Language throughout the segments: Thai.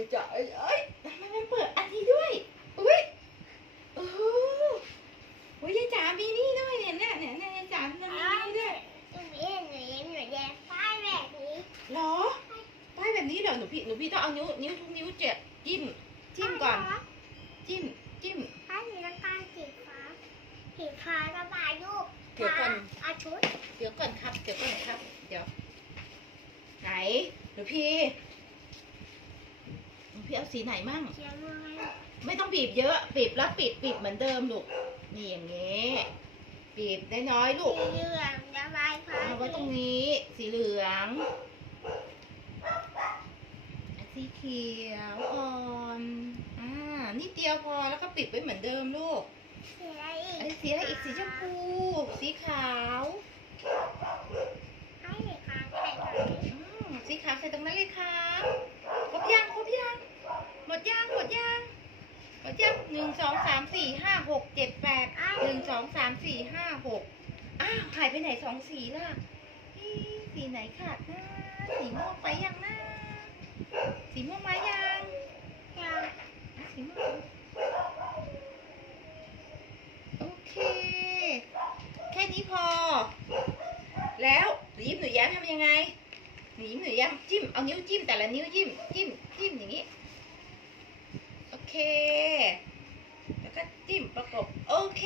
มือจ๋าเอ้ยเอ้ยทำไมมันเปิดอันนี้ด้วย อุ้ยโอ้โหโอ้ยยายจ๋ามีนี่ด้วยเนี่ยเนี่ยเนี่ยเนี่ยยายจ๋ามันมีนี่ด้วยหนูเห็นหนูเห็นหนูแดงป้ายแบบนี้เหรอป้ายแบบนี้เหรอหนูพี่หนูพี่ต้องเอานิ้วนิ้วทุกนิ้วเจ็บจิ้มจิ้มก่อน จิ้มจิ้มป้ายสีน้ำตาลสีฟ้าสีฟ้าระบายรูปเดี๋ยวก่อนอาชุดเดี๋ยวก่อนครับ เดี๋ยวก่อนครับ เดี๋ยว ไหนหนูพี่หนู พี่เอาสีไหนมั่งเชียงใหม่ไม่ต้องบีบเยอะบีบแล้วปิดปิดเหมือนเดิมลูกนี่อย่างงี้บีบได้น้อยๆลูกสีเหลืองระบายฟ้าเอาไว้ตรงนี้สีเหลืองสีเขียวอ่อนอ่านิดเดียวพอแล้วก็ปิดไว้เหมือนเดิมลูกสีอะไรอีกไอ้สีอะไรอีกสีชมพู สีขาวให้สีขาวใส่หน่อยอืมสีขาวใส่ตรงนั้นเลยครับครบยังครบยังห มดยังหมดยังหมดยังหนึ่งสองสามสี่ห้าหกเจ็ดแปดหนึ่งสองสามสี่ห้าหกอ้าวหายไปไหนสองสีล่ะเอ๊ะสีไหนขาดนะสีม่วงไปยังนะสีม่วงมายังยังอะสีม่วงโอเค แค่นี้พอ แล้วหนูยิ้มหนูแย้มทำยังไงหนูยิ้มหนูแย้มจิ้มเอานิ้วจิ้มแต่ละนิ้วจิ้มจิ้มจิ้มอย่างนี้โอ เค แล้วก็จิ้มประกบ โอเค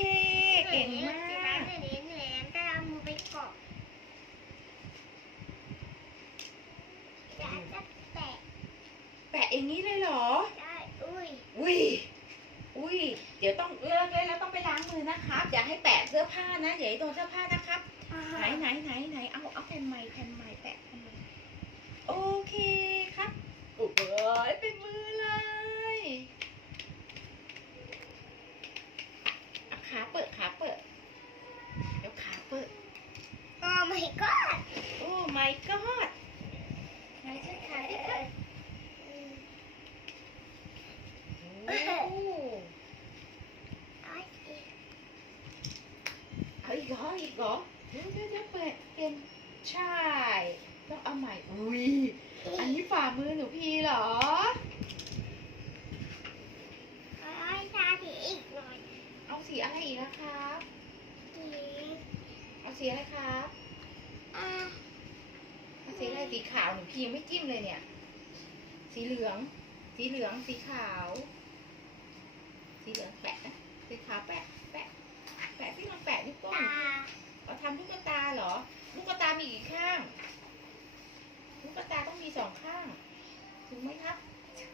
เก่งมากหนูเห็นหนูเห็นแต่เอามือไปเกาะอยากจะแตะแปะอย่างนี้เลยเหรออุ้ยอุ้ย อุ้ย เดี๋ยวต้องเลิกเลยแล้วต้องไปล้างมือนะครับ อย่าให้แปะเสื้อผ้านะ อย่าให้โดนเสื้อผ้านะครับ ไหนไหนไหนไหนเอาเอาแผ่นใหม่แผ่นใหม่แปะแผ่นใหม่โอเคครับ โอ้ยเป็นมือเลยเอาขาเปิดขาเปิด เดี๋ยวขาเปิด โอ้ my god โอ้ my god ไหนเช็ดขาดิครับโอ้เอาอีกเอาอีกเหรออีกเหรอเดี๋ยวเดี๋ยวเดี๋ยวเปิดเป็นใช่ต้องเอาใหม่อุ้ยอันนี้ฝ่ามือหนูพีเหรอเอาให้ตาสีอีกหน่อยเอาสีอะไรอีกนะครับสีเอาสีอะไรครับ อ่าเอาสีอะไรสีขาวหนูพียังไม่จิ้มเลยเนี่ย สีเหลือง สีเหลือง สีขาว สีเหลืองแปะนะสีขาวแปะ แปะ แปะที่ลองแปะนิ้วโป้งตาเอาทำลูกตาเหรอ ลูกตามีกี่ข้าง ลูกตาต้องมีสองข้าง ถูกไหมครับเชือ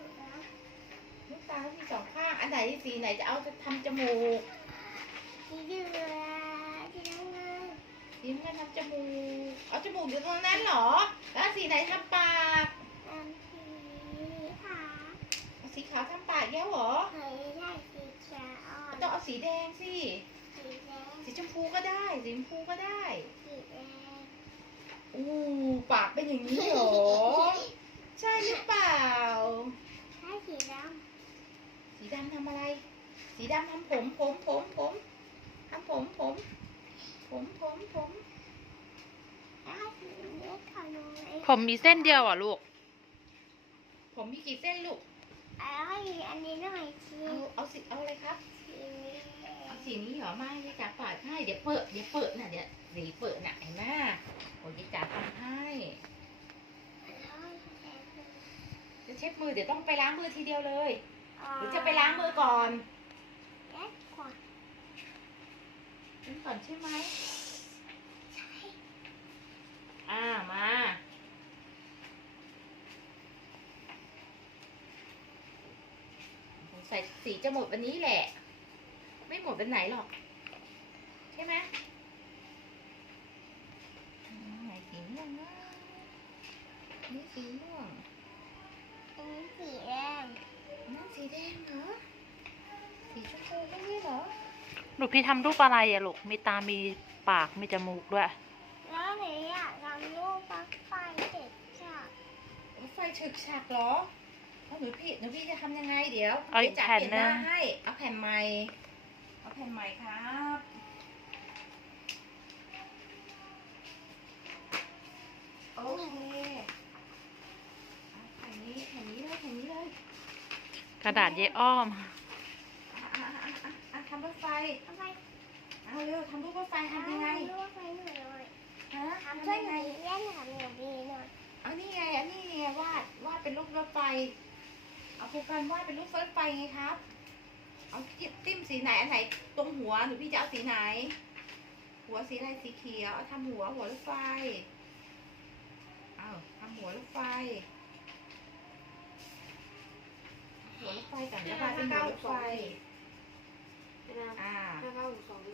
ลูกตาต้องมีสองข้าง อันไหนสีไหนจะเอาจะทำจมูก สีเหลืองสีน้ำ เงินสีน้ำเงินทำจมูก เอาจมูกอยู่ตรงนั้นเหรอ แล้วสีไหนทำปากน้ำสีขาวเอาสีขาวทำปากแย้วเหรอเฮ้ยได้สีเขียวอ่อนต้องเอาสีแดงสิ สีแดงสีชมพูก็ได้ สีชมพูก็ได้ สีแดงอู้ปากเป็นอย่างนี้เหรอ ใช่หรือเปล่าได้สีดสีดำทำอะไร สีดำทำผมผมผมผมทำผมผม ผมผมผมำได้สีเล็กขนุนผมมีเส้นเดียวอะลูก ผมมีกี่เส้นลูก เอาอีกอันนี้หน่อยสิเอาเอาสีเอาอะไรครับ สีนี้เอาสีนี้เหรอไม่ยายจ๋าปาดให้เดี๋ยวเปิดเดี๋ยวเปิดน่ะเดี๋ยวสีเปิดน่ะเห็นไหมโอ้ยายจ๋าทำให้จะเช็ดมือเดี๋ยวต้องไปล้างมือทีเดียวเลย หรือจะไปล้างมือก่อน เล็กกว่า ล้างก่อนใช่ไหมอ่ามาสงสัยสีจะหมดวันนี้แหละ ไม่หมดวันไหนหรอก ใช่ไหมอืมไหนสีม่วงนะนี่สีม่วงอันนี้สีแดงนั่นสีแดงเหรอสีชมพูไม่ใช่เหรอ ลูกพี่ทำรูปอะไรอะลูก มีตา มีปาก มีจมูกด้วย แล้วหนูอยากทำรูปปลั๊กไฟเด็กจากรถไฟฉึกฉักเหรอเอาหนูพี่หนูพี่จะทำยังไงเดี๋ยวเอาอีกดี๋ยวแผ่นเปลี่ยนหน้าหนึ่ง ให้ เอาแผ่นใหม่ เอาแผ่นใหม่ครับ โอเคเอาแผ่นนี้แผ่นนี้เลยแผ่นนี้เลย กระดาษเยอ้อม อะอะอะอะอะ ทำรถไฟ เอาไปเอาเร็วทำรูปรถไฟทำยังไงทำรูปไปหน่อยหน่อยฮะทำทำช่วยยังหไงน่อยเล่นทำหนูบีหน่อยเอานี่ไงอันนี้ไงวาดวาดเป็นรูปรถไฟ เอาโครงการวาดเป็นรูปรถไฟไงครับ เอาติ้มสีไหนอันไหนตรงหัวหรือพี่จะเอาสีไหน หัวสีอะไรสีเขียวเอาทำหัวหัวรถไฟเอาทำหัวรถไฟ หัวรถไฟกันแล้วกันเป็นหัวรถไฟ อ่า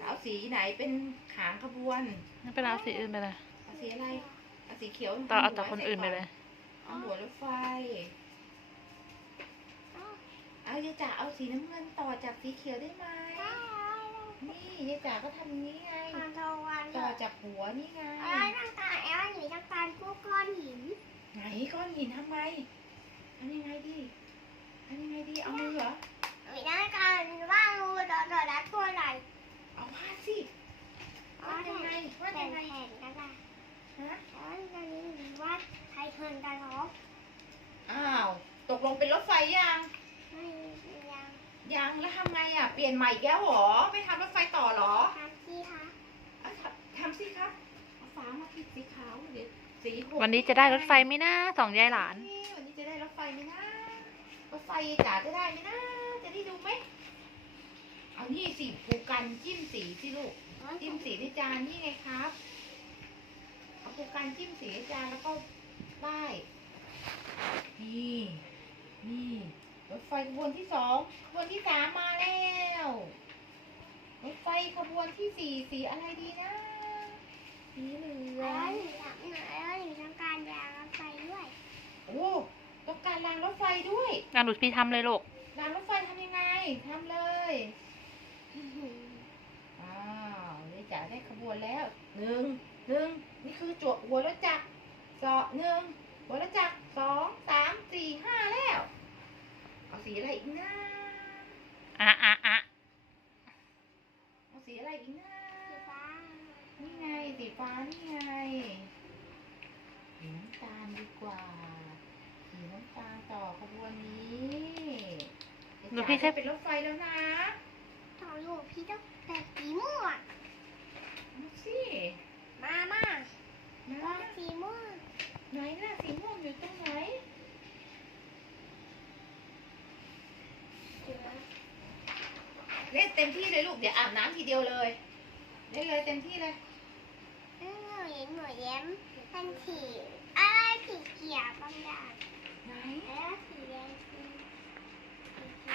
เอาสีไหนเป็นขางขบวนไม่เป็นไรเอาสีอื่นไปเลยเอาสีอะไรเอาสีเขียวต่อเอาทำหัวแต่คนอื่นไปเลยเอาหัวรถไฟเอายายจ๋าเอาสีน้ำเงินต่อจากสีเขียวได้ไหมนี่ยายจ๋าก็ทำอย่างนี้ไงทำทวันเลต่อยจากหัวนี่ไงเอ้ยต้องการแอลหนีต้องการพวกก้อนหิน ไหนก้อนหินทำไมทำยังไงดีทำยังไงดีเอามือเหรอ หนีต้องการว่างูดอดอดัดตัวไหนเอาวาดสิวาดยังไงวาดแผ่ยันงไงแผ่นก็ได้ฮะแล้วตอนนี้ว่าไทยเทิร์นกันเหรออ้าว ตกลงเป็นรถไฟยังไม่ยังยังแล้วทำไงอะ เปลี่ยนใหม่อีกแล้วเหรอไม่ทำรถไฟต่อเหรอทำที่คะเอาทำทำสิครับเอาฟ้ามาติดสีขาวเดี๋ยวสีหกวันนี้จะได้รถไฟไหมนะสองยายหลานนี่วันนี้จะได้รถไฟไหมนะรถไฟจ๋าจะได้ไหมนะ จะได้ดูไหมเอานี่สิผูกกันจิ้มสีสิลูก จิ้มสีในจานนี่ไงครับเอาผูกกันจิ้มสีในจานแล้วก็ป้ายนี่นี่รถไฟขบวนที่สองขบวนที่สามมาแล้วรถไฟขบวนที่สี่สีอะไรดีนะสีเหลือแล้วงหนูทำหน่อยแล้วหนูต้องการยางรถไฟด้วยโอ้ต้องการรางรถไฟด้วย งานหนูพี่ทำเลยลูก รางรถไฟทำยังไงทำเลยอ้าวนี่จ๋าได้ขบวนแล้วหนึ่งหนึ่งนี่คือจวดหัวรถจักรสองหนึ่งหัวรถจักรสองสามสี่ห้าแล้ว เอาสีอะไรอีกนะอะอะอะเอาสีอะไรอีกนะสีฟ้านี่ไงสีฟ้านี่ไงสีน้ำตาลดีกว่าสีน้ำตาลต่อขบวนนี้เดี๋ยวจ๋าได้เป็นรถไฟแล้วนะต่ออยู่พี่ต้องแบบสีม่วงดูสิมามานะก็สีม่วงไหนน่ะสีม่วงอยู่ตรงไหนเล่นเต็มที่เลยลูกเดี๋ยวอาบน้ำทีเดียวเลยเล่นเลยเต็มที่เลยหนูเห็นหนูแย้มเป็นสีอะไรสีเขียวบางอย่างไหนแล้วสีแดงสี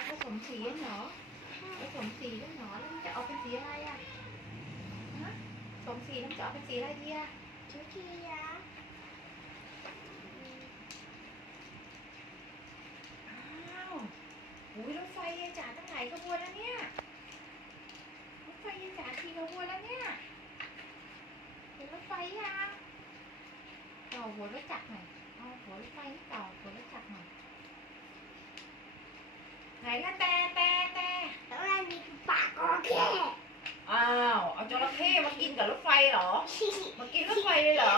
ผสมสีกันเหรอผสมสีกันเหรอแล้วมันจะออกเป็นสีอะไรอะฮะผสมสีแล้วมันจะออกเป็นสีอะไรดีอะเขียวเขียวอ้าวอุ้ยรถไฟยายจ๋าตั้งหลายขบวนแล้วเนี่ยรถไฟยายจ๋ากี่ขบวนแล้วเนี่ยเห็นรถไฟยังต่อหัวรถจักรหน่อยเอาหัวรถไฟนี่ต่อหัวรถจักรหน่อย ไหนละแต่แต่แต่แล้วอะไรมีปากก็แค่อ้าวเอาจระเข้มากินกับรถไฟเหรอ มากินรถไฟเลยเหรอ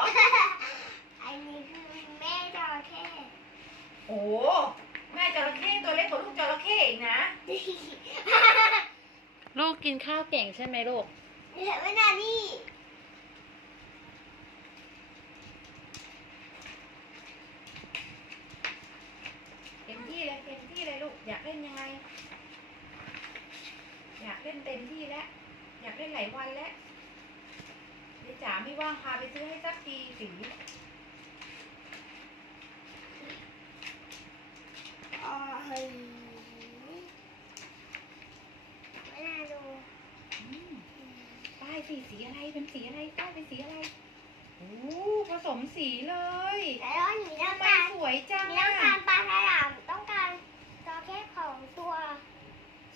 อันนี้คือแม่จระเข้โอ้แม่จระเข้ตัวเล็กกว่าลูกจระเข้อีกนะ ลูกกินข้าวเก่งใช่ไหมลูกเดี๋ยวเวลานี่ เต็มที่เลยเต็มที่เลยลูก อยากเล่นยังไง อยากเล่นเต็มที่แล้ว อยากเล่น หลายวันแล้วเดี๋ยวจ๋าไม่ว่างพาไปซื้อให้สักทีสีอ๋อเฮ้ยเวลาดูอืมป้ายสีสีอะไรเป็นสีอะไรป้ายเป็นสีอะไรโอ้ผสมสีเลยแล้วหนูต้อทำงไมการสวยจังหนูต้อะองการปลาฉลามต้องการจระเข้ของตัว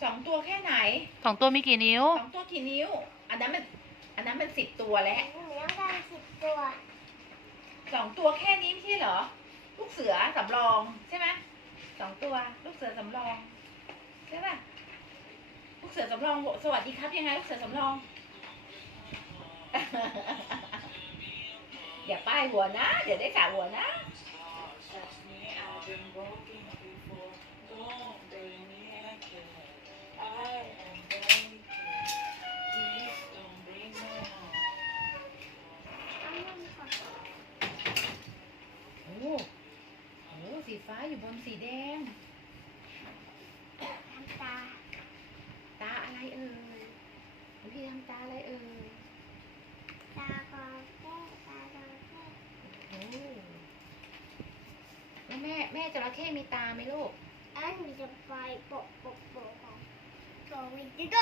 สองตัวแค่ไหนสองตัวมีกี่นิ้ว สองตัวกี่นิ้ว อันนั้นมันอันนั้นมันสิบตัวแล้วหนูต้องการสิบตัวสองตัวแค่นี้ไม่ใช่เหรอ ลูกเสือสำรองใช่ไหมสองตัวลูกเสือสำรองใช่ป่ะลูกเสือสำรองบอกสวัสดีครับยังไงลูกเสือสำรอง อย่าป้ายหัวนะ เดี๋ยวได้ขาหัวนะ โอ้โหโอ้โหสีฟ้าอยู่บนสีแดง ทำตาตาอะไรเอ่ยพี่ทำตาอะไรเอ่ยตาคอเก้ตาดำเก้โอ้แล้แม่แม่จระเข้มีตาไหมลูก อันมีจะไปโปะโปะปะ ของตั